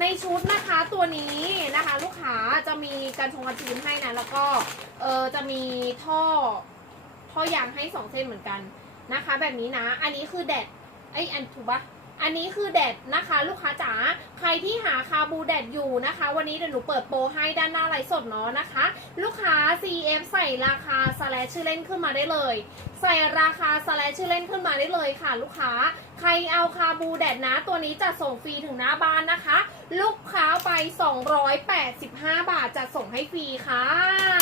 ในชุดนะคะตัวนี้นะคะ ลูกค้าจะมีการชงกระจีนให้นะแล้วก็เออจะมีท่อท่อยางให้สองเส้นเหมือนกันนะคะ แบบนี้นะ อันนี้คือแดดไออันถูกปะอันนี้คือแดดนะคะ ลูกค้าจ๋า ที่หาคาบูแดดอยู่นะคะ วันนี้เดี๋ยวหนูเปิดโปรให้ด้านหน้าไลฟ์สดเนาะนะคะ ลูกค้า CF ใส่ราคาสแลชชื่อเล่นขึ้นมาได้เลย ใส่ราคาสแลชชื่อเล่นขึ้นมาได้เลยค่ะ ลูกค้า ใครเอาคาบูแดดนะ ตัวนี้จะส่งฟรีถึงหน้าบ้านนะคะ ลูกค้าไป 285 บาทจะส่งให้ฟรีค่ะ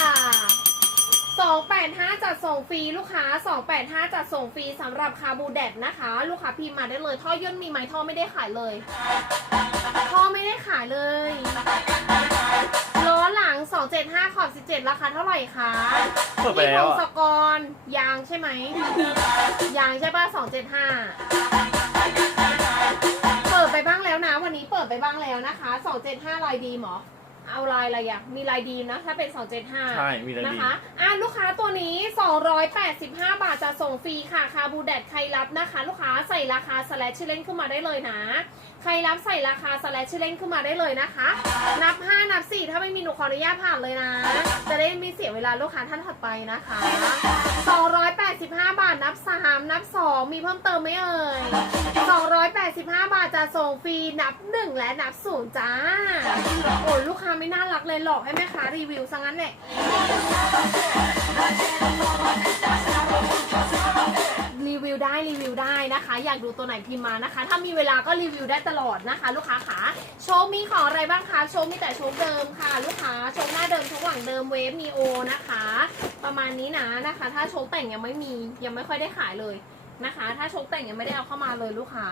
285 จัดส่งฟรีลูกค้า 285 จัดส่งฟรีสำหรับคาบูแดดนะคะ ลูกค้าพิมพ์มาได้เลย ท่อย่นมีไหมท่อไม่ได้ขายเลย ท่อไม่ได้ขายเลยล้อหลัง 275 ขอบ 17 ราคาเท่าไหร่คะเปิดไปพี่พแล้วงอะศกรยางใช่ไหม ยางใช่ป่ะ 275 เปิดไปบ้างแล้วนะ วันนี้เปิดไปบ้างแล้วนะคะ 275ลายดีหมอ เอาลายอะไรอะ มีลายดีนะ ถ้าเป็น 275ใช่มีอะไรนะดีคะ อะลูกค้าตัวนี้ 285 บาทจะส่งฟรีค่ะ คาบูแดดใครรับนะคะ ลูกค้าใส่ราคาสแลชชื่อเล่นขึ้นมาได้เลยนะ ใครรับใส่ราคาสแลชชื่อเล่นขึ้นมาได้เลยนะคะ นับ 5 นับ 4 ถ้าไม่มีหนูขออนุญาตผ่านเลยนะ จะได้ไม่เสียเวลาลูกค้าท่านถัดไปนะคะ 285 บาทนับ 3 นับ 2 มีเพิ่มเติมไหมเอ่ย 285 บาทจะส่งฟรีนับ1และนับ0จ้า โอ้ลูกค้าไม่น่ารักเลยหลอกให้แม่ค้ารีวิวซะงั้นแหละรีวิวได้รีวิวได้นะคะ อยากดูตัวไหนพิมพ์มานะคะ ถ้ามีเวลาก็รีวิวได้ตลอดนะคะ ลูกค้าขาโชว์มีของอะไรบ้างคะโชว์มีแต่โชว์เดิมค่ะ ลูกค้าโชว์หน้าเดิมโชว์หลังเดิมเวฟมีโอนะคะ ประมาณนี้นะนะคะ ถ้าโชว์แต่งยังไม่มียังไม่ค่อยได้ขายเลยนะคะ ถ้าโชว์แต่งยังไม่ได้เอาเข้ามาเลยลูกค้า